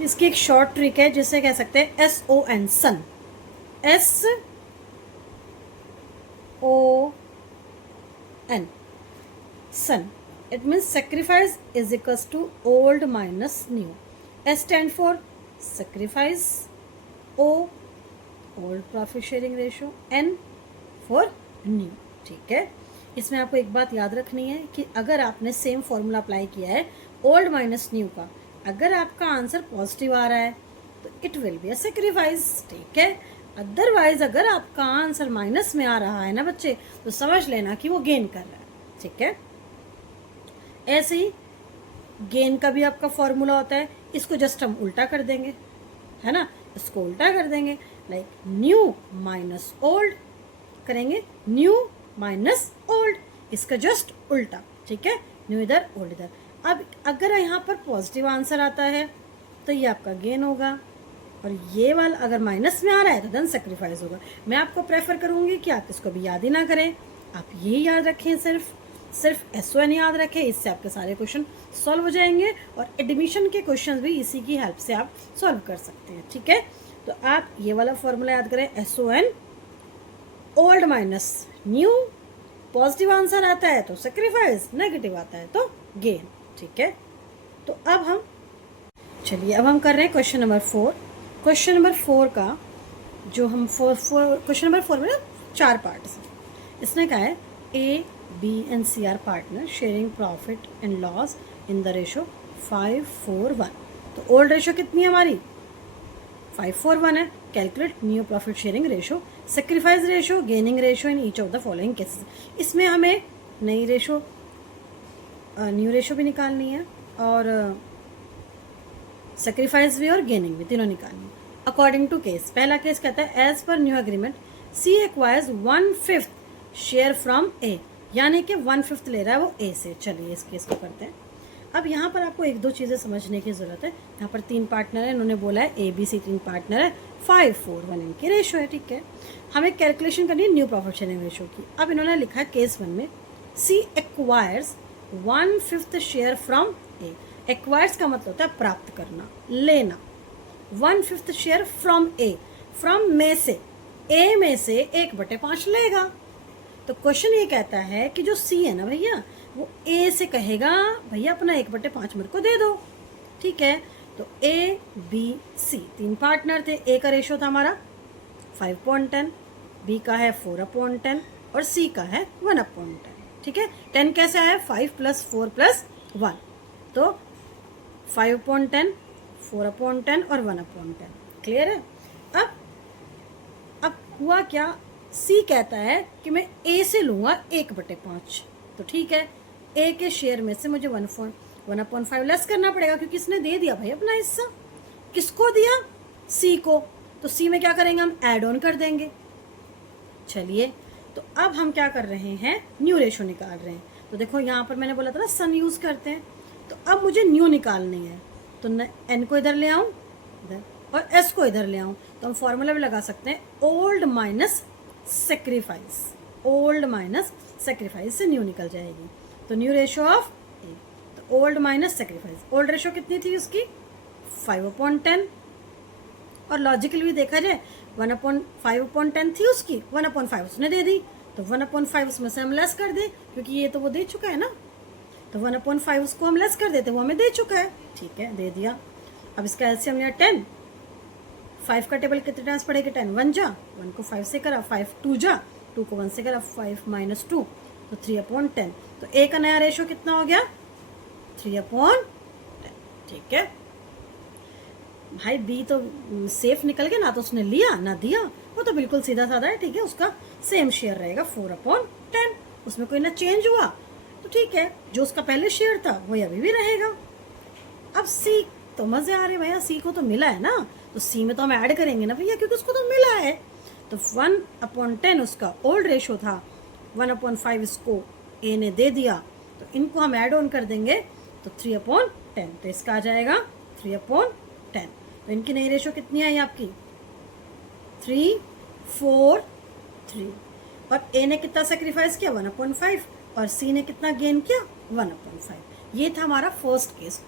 इसकी एक short trick है जिसे कह सकते हैं SON, sun. SON, sun. It means sacrifice is equals to old minus new. S stand for sacrifice, O old profit sharing ratio, N for new। ठीक है, इसमें आपको एक बात याद रखनी है कि अगर आपने सेम फॉर्मूला अप्लाई किया है ओल्ड माइनस न्यू का, अगर आपका आंसर पॉजिटिव आ रहा है तो it will be a sacrifice. ठीक है, अदरवाइज अगर आपका आंसर माइनस में आ रहा है ना बच्चे, तो समझ लेना कि वो गेन कर रहा है। ठीक है, ऐसे ही गेन का भी आपका फॉर्मूला होता है, इसको जस्ट हम उल्टा कर देंगे, है ना, इसको उल्टा कर देंगे, लाइक न्यू माइनस ओल्ड करेंगे, न्यू माइनस ओल्ड, इसका जस्ट उल्टा। ठीक है, न्यू इधर ओल्ड इधर। अब अगर यहाँ पर पॉजिटिव आंसर आता है तो ये आपका गेन होगा, और ये वाला अगर माइनस में आ रहा है तो देन सेक्रीफाइस होगा। मैं आपको प्रेफर करूँगी कि आप इसको भी याद ही ना करें, आप यही याद रखें, सिर्फ SON याद रखें, इससे आपके सारे क्वेश्चन सॉल्व हो जाएंगे, और एडमिशन के क्वेश्चन भी इसी की हेल्प से आप सॉल्व कर सकते हैं। ठीक है, तो आप ये वाला फॉर्मूला याद करें, SON old minus new, positive answer आता है तो सेक्रीफाइस, नेगेटिव आता है तो गेन। ठीक है, तो अब हम कर रहे हैं क्वेश्चन नंबर 4। क्वेश्चन नंबर 4 का जो हम क्वेश्चन नंबर 4 में ना 4 पार्ट्स हैं। इसने कहा है A, B and C are partner sharing profit and loss in the ratio 5:4:1। तो ओल्ड रेशो कितनी है हमारी, 5:4:1 है। Calculate new profit sharing ratio, sacrifice ratio, gaining ratio in each of the following cases. इसमें हमें नई रेशो, न्यू रेशो भी निकालनी है, और सेक्रीफाइस भी और गेनिंग भी, तीनों निकालनी है अकॉर्डिंग टू केस। पहला केस कहता है एज पर new agreement C acquires 1/5 share from A, यानी कि 1/5 ले रहा है वो A से। चलिए इस केस को करते हैं। अब यहाँ पर आपको एक दो चीज़ें समझने की ज़रूरत है। यहाँ पर 3 पार्टनर है, इन्होंने बोला है ABC 3 पार्टनर है, 5:4:1 इनकी रेशो है। ठीक है, हमें कैलकुलेशन करनी है न्यू प्रॉफिट शेयरिंग रेशो की। अब इन्होंने लिखा है केस 1 में C acquires 1/5 share from A। Acquires का मतलब होता है प्राप्त करना, लेना। 1/5 शेयर फ्रॉम A, फ्रॉम में से, A में से 1/5 लेगा। तो क्वेश्चन ये कहता है कि जो C है ना भैया, वो A से कहेगा भैया अपना 1/5 मेरे को दे दो। ठीक है, तो A, B, C 3 पार्टनर थे। A का रेशो था हमारा 5:10, B का है 4:10 और C का है 1:10। ठीक है, 10 कैसे आया, 5 + 4 + 1, तो 5:10, 4:10 और 1:10। क्लियर है। अब हुआ क्या, C कहता है कि मैं A से लूँगा 1/5। तो ठीक है, A के शेयर में से मुझे 1/5 लेस करना पड़ेगा, क्योंकि इसने दे दिया भाई अपना हिस्सा। किसको दिया, C को। तो C में क्या करेंगे, हम ऐड ऑन कर देंगे। चलिए, तो अब हम क्या कर रहे हैं, न्यू रेशो निकाल रहे हैं। तो देखो यहाँ पर मैंने बोला था ना सन यूज़ करते हैं, तो अब मुझे न्यू निकालनी है। तो N को इधर ले आऊँ इधर, और S को इधर ले आऊँ, तो हम फॉर्मूला भी लगा सकते हैं, old minus sacrifice. Old minus sacrifice से न्यू निकल जाएगी। तो न्यू रेशो ऑफ A, तो old minus sacrifice. Old ratio कितनी थी उसकी, 5/10, और लॉजिकल भी देखा जाए 5/10 थी उसकी, 1/5 उसने दे दी, तो 1/5 उसमें से हम लेस कर दें, क्योंकि ये तो वो दे चुका है ना, तो 1/5 उसको हम लेस कर देते, वो हमें दे चुका है। ठीक है, दे दिया। अब इसका एलसीएम लिया 10, 5 का टेबल कितने टाइम्स पड़ेगा, 10 1 जा, 1 को 5 से करा, 5 2 जा, 2 को 1 से करा, 5 - 2, तो 3/10। तो A का नया रेशो कितना हो गया, 3/10। ठीक है भाई, B तो सेफ निकल गया ना, तो उसने लिया ना दिया, वो तो बिल्कुल सीधा साधा है। ठीक है, उसका सेम शेयर रहेगा 4/10, उसमें कोई ना चेंज हुआ, तो ठीक है, जो उसका पहले शेयर था वही अभी भी रहेगा। अब C तो मजे आ रहे भैया, C को तो मिला है ना, तो C में तो हम ऐड करेंगे ना भैया, क्योंकि उसको तो मिला है। तो 1/10 उसका ओल्ड रेशो था, 1/5 इसको A ने दे दिया, तो इनको हम ऐड ऑन कर देंगे, तो 3/10, तो इसका आ जाएगा 3/10। तो इनकी नई रेशो कितनी आई आपकी, 3:4:3, और A ने कितना सेक्रीफाइस किया, 1/5, और C ने कितना गेन किया, 1/5। ये था हमारा फर्स्ट केस,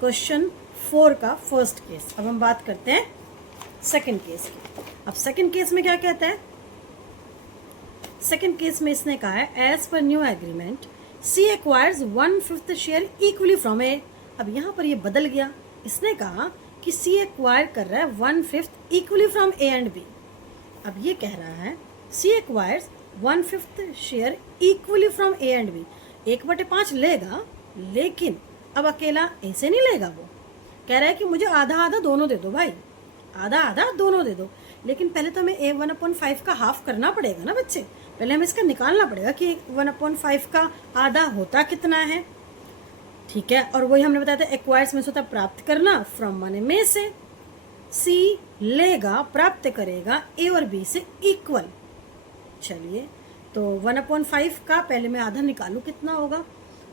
क्वेश्चन 4 का फर्स्ट केस। अब हम बात करते हैं सेकंड केस की। अब सेकंड केस में क्या कहता है? सेकंड केस में इसने कहा है एज पर new agreement C acquires 1/5 share equally from A. अब यहाँ पर ये बदल गया, इसने कहा कि सी एक्वायर कर रहा है 1/5 equally from A and B. अब ये कह रहा है C acquires 1/5 share equally from A and B. 1/5 लेगा, लेकिन अब अकेला ए से नहीं लेगा। वो कह रहा है कि मुझे आधा आधा दोनों दे दो भाई, आधा आधा दोनों दे दो। लेकिन पहले तो हमें ए 1/5 का हाफ करना पड़ेगा ना बच्चे। पहले हमें इसका निकालना पड़ेगा कि 1/5 का आधा होता कितना है। ठीक है, और वही हमने बताया था एक्वायर्स में होता प्राप्त करना, फ्रॉम माने में से। सी लेगा, प्राप्त करेगा ए और बी से इक्वल। चलिए, तो 1/5 का पहले मैं आधा निकालूं, कितना होगा?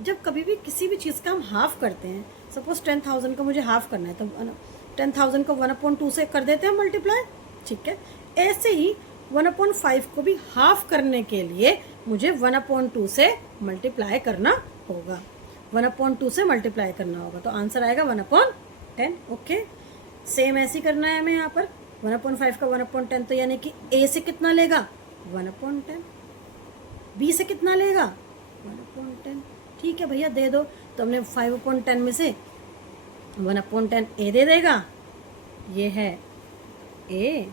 जब कभी भी किसी भी चीज़ का हम हाफ करते हैं, सपोज 10,000 का मुझे हाफ करना है, तो 10,000 को 1/2 से कर देते हैं मल्टीप्लाई। ठीक है, ऐसे ही 1/5 को भी हाफ करने के लिए मुझे 1/2 से मल्टीप्लाई करना होगा। 1/2 से मल्टीप्लाई करना होगा, तो आंसर आएगा 1/10। ओके, सेम ऐसे ही करना है हमें यहाँ पर। 1/5 का 1/10, तो यानी कि ए से कितना लेगा? 1/10। बी से कितना लेगा? 1/10। ठीक है भैया, दे दो। तो हमने 5/10 में से 1/10 ए दे देगा। ये है ए,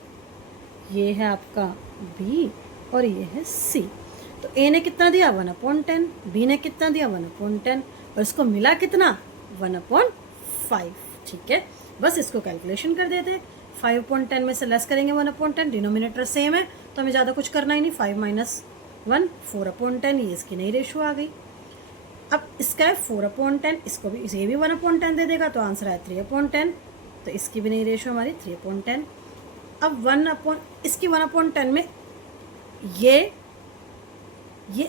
ये है आपका बी, और ये है सी। तो ए ने कितना दिया? 1/10। बी ने कितना दिया? 1/10। और इसको मिला कितना? 1/5। ठीक है, बस इसको कैलकुलेशन कर देते। 5/10 में से लेस करेंगे 1/10, डिनोमिनेटर सेम है तो हमें ज़्यादा कुछ करना ही नहीं। 5 - 1 4/10, ये इसकी नई रेशो आ गई। अब इसका है 4/10, इसको भी, इसे भी 1/10 दे देगा, तो आंसर है 3/10। तो इसकी भी नई रेशो हमारी 3/10। अब इसकी 1/10 में ये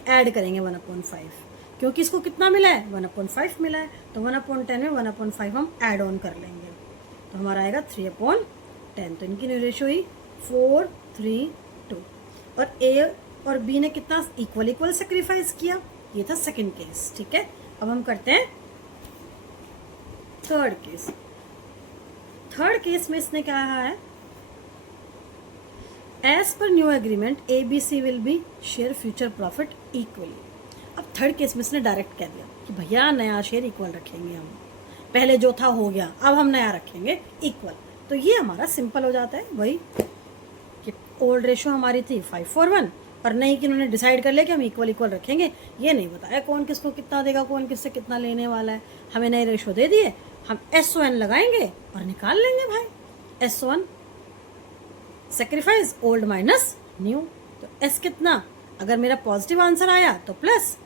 ऐड करेंगे 1/5, क्योंकि इसको कितना मिला है? 1/5 मिला है, तो 1/10 में 1/5 हम ऐड ऑन कर लेंगे, तो हमारा आएगा 3/10। तो इनकी रेशो ही 4, 3, 2। और ए और बी ने कितना इक्वल सेक्रीफाइस किया? ये था सेकंड केस। ठीक है, अब हम करते हैं थर्ड केस। थर्ड केस में इसने क्या कहा है? एज पर new agreement A B C will be share future profit equally. अब थर्ड केस में इसने डायरेक्ट कह दिया कि भैया नया शेयर इक्वल रखेंगे हम, पहले जो था हो गया, अब हम नया रखेंगे इक्वल। तो ये हमारा सिंपल हो जाता है, वही कि ओल्ड रेशो हमारी थी 5/1, और नहीं कि उन्होंने डिसाइड कर लिया कि हम इक्वल रखेंगे। ये नहीं बताया कौन किसको कितना देगा, कौन किससे कितना लेने वाला है। हमें नए रेशो दे दिए, हम SON लगाएंगे और निकाल लेंगे भाई। SON sacrifice old minus new. तो S कितना? अगर मेरा पॉजिटिव आंसर आया तो प्लस,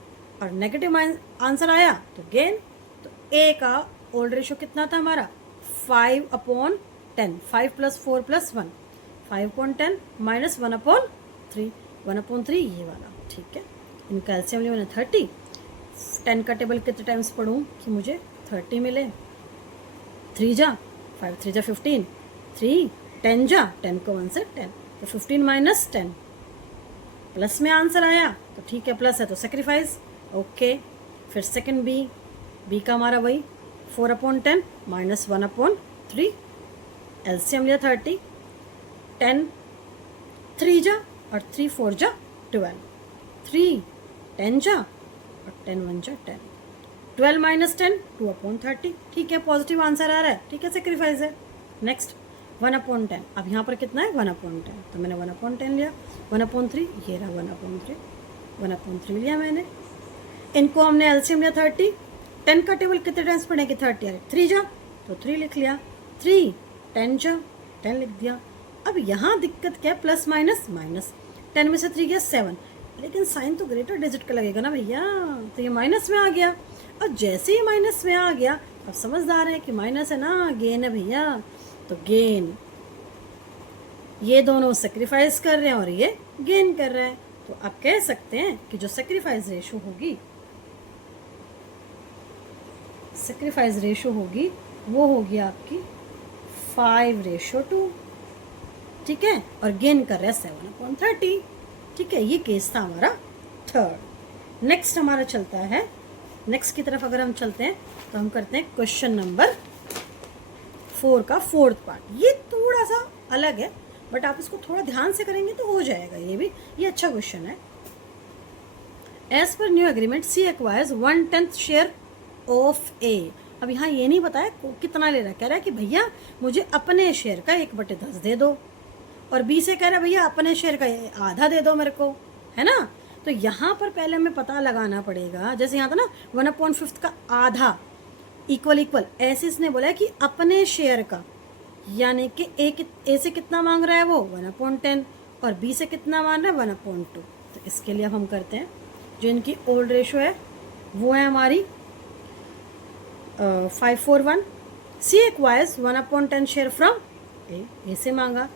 और नेगेटिव आंसर आया तो गेन। तो A का ओल्ड रेशो कितना था हमारा? 5/10। 5 + 4 + 1, 5/10 - 1/3, 1/3 ये वाला। ठीक है, इनका एलसीएम लिया मैंने 30। 10 का टेबल कितने टाइम्स पढ़ूँ कि मुझे 30 मिले? 3 जा 5, 3 जा 15, 3 10 जा 10 को 1 से 10, तो 15 - 10 प्लस में आंसर आया, तो ठीक है, प्लस है तो सेक्रीफाइस। ओके, फिर सेकंड बी का हमारा वही 4/10 - 1/3, एलसीएम लिया 30। 10 3 जा और 3 4 जा 12, 3 10 जा और 10 1 जा 10, 12 - 10 2/30। ठीक है, पॉजिटिव आंसर आ रहा है, ठीक है, सेक्रीफाइस है। नेक्स्ट 1/10, अब यहाँ पर कितना है? 1/10, तो मैंने 1/10 लिया। 1/3 ये रहा 1/3 लिया मैंने। इनको हमने एलसीएम लिया 30। 10 का टेबल कितने टाइम्स पढ़ेंगे? 30, अरे 3 जा तो 3 लिख लिया, 3 10 जा 10 लिख दिया। अब यहाँ दिक्कत क्या है? प्लस माइनस माइनस, 10 में से 3 गया 7, लेकिन साइन तो ग्रेटर डिजिट का लगेगा ना भैया, तो ये माइनस में आ गया। और जैसे ही माइनस में आ गया, अब समझदार है कि माइनस है ना, गेन है भैया, तो गेन। ये दोनों सेक्रीफाइस कर रहे हैं और ये गेन कर रहे हैं, तो आप कह सकते हैं कि जो सेक्रीफाइस रेशो होगी, वो होगी आपकी 5/2। ठीक है, और गेन कर रहे हैं 7/30। ठीक है, ये केस था हमारा थर्ड। नेक्स्ट हमारा चलता है, नेक्स्ट की तरफ अगर हम चलते हैं तो हम करते हैं क्वेश्चन नंबर 4 का फोर्थ पार्ट। ये थोड़ा सा अलग है, बट आप इसको थोड़ा ध्यान से करेंगे तो हो जाएगा। ये अच्छा क्वेश्चन है। एज पर new agreement C acquires 1/10 share of A. अब यहाँ ये नहीं बताया कितना ले रहा है, कह रहा है कि भैया मुझे अपने शेयर का 1/10 दे दो, और बी से कह रहा है भैया अपने शेयर का आधा दे दो मेरे को, है ना। तो यहाँ पर पहले हमें पता लगाना पड़ेगा, जैसे यहाँ था ना 1/5 का आधा इक्वल, ऐसे इसने बोला है कि अपने शेयर का, यानी कि ए से कितना मांग रहा है वो 1/10, और बी से कितना मांग रहा है 1/2। तो इसके लिए अब हम करते हैं, जो इनकी ओल्ड रेशो है वो है हमारी 5:4:1। सी एक्वायर्स 1/10 शेयर फ्रॉम ए से मांगा,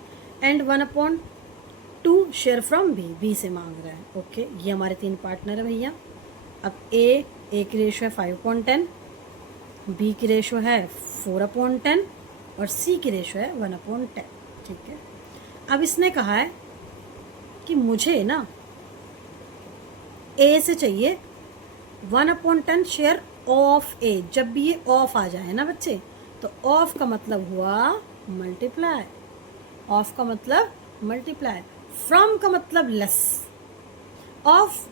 एंड 1/2 शेयर फ्रॉम बी से मांग रहा है। ओके, ये हमारे 3 पार्टनर है भैया। अब ए की रेशो है 5/10, बी की रेशो है 4/10, और सी की रेशो है 1/10। ठीक है, अब इसने कहा है कि मुझे ना ए से चाहिए 1/10 शेयर ऑफ ए। जब भी ये ऑफ आ जाए ना बच्चे, तो ऑफ का मतलब हुआ मल्टीप्लाई, ऑफ का मतलब मल्टीप्लाई, फ्रॉम का मतलब लेस। ऑफ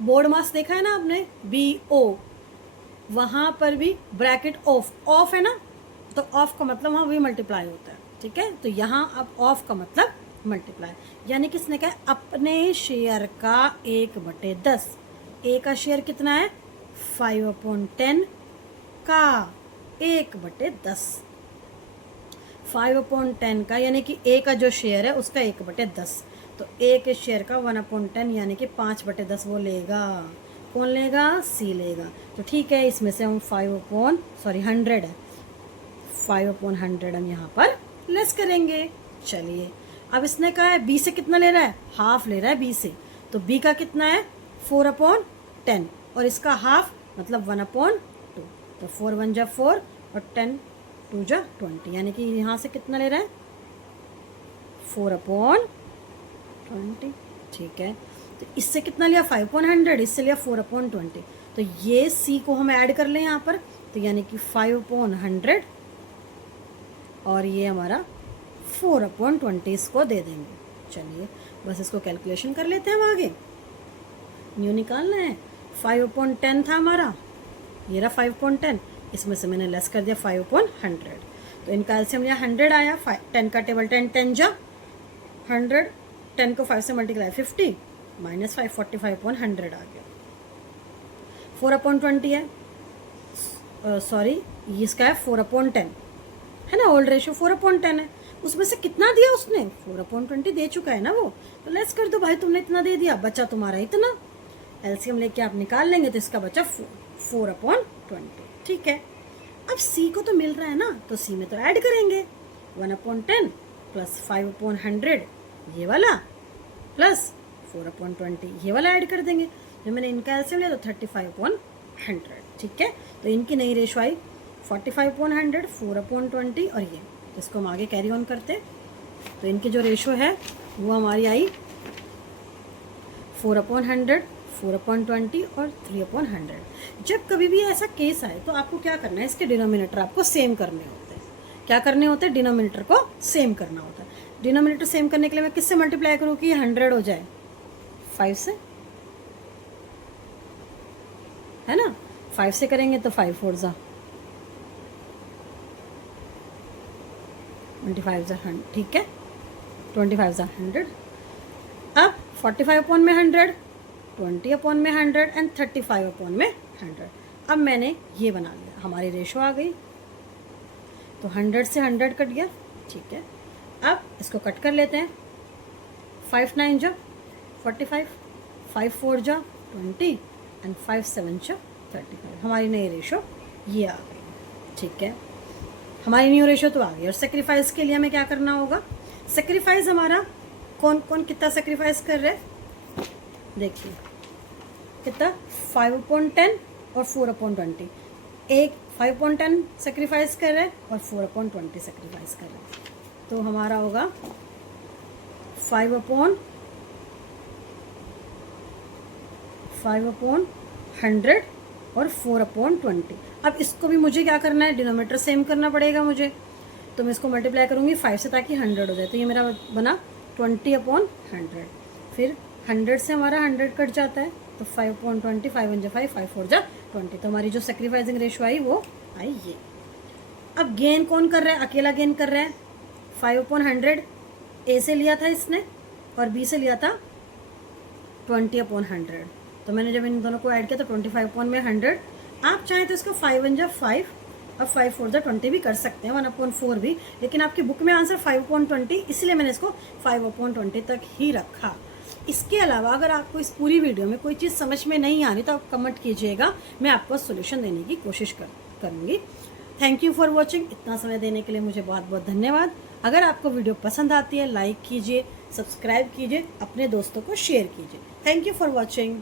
बोर्ड मास देखा है ना आपने, BO, वहाँ पर भी ब्रैकेट ऑफ है ना, तो ऑफ का मतलब वहाँ भी मल्टीप्लाई होता है। ठीक है, तो यहाँ अब ऑफ का मतलब मल्टीप्लाई, यानी किसने कहा अपने शेयर का 1/10। ए का शेयर कितना है 5/10 का 1/10, 5/10 का, यानी कि ए का जो शेयर है उसका 1/10। तो ए के शेयर का 1/10 यानी कि 5/10 वो लेगा। कौन लेगा? सी लेगा। तो ठीक है, इसमें से हम 100 है, 5/100 हम यहाँ पर लेस करेंगे। चलिए, अब इसने कहा है बी से कितना ले रहा है, हाफ ले रहा है बी से। तो बी का कितना है 4/10, और इसका हाफ मतलब 1/2। तो 4 1 जा 4 और 10 2 जा 20, यानी कि यहाँ से कितना ले रहा है 4/20। ठीक है, तो इससे कितना लिया 5/100, इससे लिया 4/20। तो ये सी को हम ऐड कर लें यहाँ पर, तो यानी कि 5/100 और ये हमारा 4/20 इसको दे देंगे। चलिए, बस इसको कैलकुलेशन कर लेते हैं हम आगे। न्यू निकालना है, 5/10 था हमारा, ये रहा 5/10, इसमें से मैंने लेस कर दिया 5/100। तो इनका एलसीएम लिया 100 आया, 10 का टेबल 10 जा 100, 10 को 5 से मल्टीप्लाई 50 माइनस 5 45/100 आ गया। 4/20 है, सॉरी इसका है 4/10 है ना, ओल्ड रेशियो 4/10 है। उसमें से कितना दिया उसने 4/20 दे चुका है ना वो, तो लेस कर दो भाई, तुमने इतना दे दिया, बचा तुम्हारा इतना। एलसीएम लेके आप निकाल लेंगे तो इसका बचा 4/20। ठीक है, अब सी को तो मिल रहा है ना, तो सी में तो ऐड करेंगे 1/10 प्लस 5/100 ये वाला प्लस 4/20 ये वाला ऐड कर देंगे। जब मैंने इनका एलसीएम लिया तो 35/100। ठीक है, तो इनकी नई रेशो आई 45/100, 4/20 और ये, इसको हम आगे कैरी ऑन करते। तो इनकी जो रेशो है वो हमारी आई 4/100, 4/20 और 3/100। जब कभी भी ऐसा केस आए तो आपको क्या करना है, इसके डिनोमिनेटर आपको सेम करने होते हैं। क्या करने होते हैं? डिनोमिनेटर को सेम करना होता है। डिनोमिनेटर सेम करने के लिए मैं किससे मल्टीप्लाई करूँ कि 100 हो जाए 5 से, है ना। 5 से करेंगे तो 5 4 जा 25 जा 100। ठीक है, 25 जा 100। अब 45/100, 20/100 एंड 35/100। अब मैंने ये बना लिया, हमारी रेशो आ गई। तो 100 से 100 कट गया। ठीक है, अब इसको कट कर लेते हैं। 5 9 जा 45, 5 4 जा 20 एंड 5 7 जा 35। हमारी नई रेशो ये आ गई। ठीक है, हमारी न्यू रेशो तो आ गई। और सेक्रीफाइस के लिए हमें क्या करना होगा? सेक्रीफाइस हमारा कौन कौन कितना सेक्रीफाइस कर रहे हैं देखिए, कितना 5/10 और 4/20। एक 5/10 सेक्रीफाइस कर रहे हैं और 4/20 सेक्रीफाइस कर रहे हैं। तो हमारा होगा 5/100 और 4/20। अब इसको भी मुझे क्या करना है? डिनोमीटर सेम करना पड़ेगा मुझे। तो मैं इसको मल्टीप्लाई करूँगी 5 से ताकि 100 हो जाए। तो ये मेरा बना 20/100। फिर 100 से हमारा 100 कट जाता है, तो 5/20, 5 1 5, 5 4 20। तो हमारी जो सेक्रीफाइसिंग रेशो आई वो आई ये। अब गेन कौन कर रहा है? अकेला गेन कर रहा है। 5/100 ए से लिया था इसने और बी से लिया था 20/100। तो मैंने जब इन दोनों को ऐड किया तो 25/100। आप चाहें तो इसका 5 1 5 और 5 4 20 भी कर सकते हैं, 1/4 भी, लेकिन आपकी बुक में आंसर 5/20, इसलिए मैंने इसको 5/20 तक ही रखा। इसके अलावा अगर आपको इस पूरी वीडियो में कोई चीज़ समझ में नहीं आ रही तो आप कमेंट कीजिएगा, मैं आपको सोल्यूशन देने की कोशिश करूँगी। Thank you for watching. इतना समय देने के लिए मुझे बहुत बहुत धन्यवाद। अगर आपको वीडियो पसंद आती है लाइक कीजिए, सब्सक्राइब कीजिए, अपने दोस्तों को शेयर कीजिए। Thank you for watching.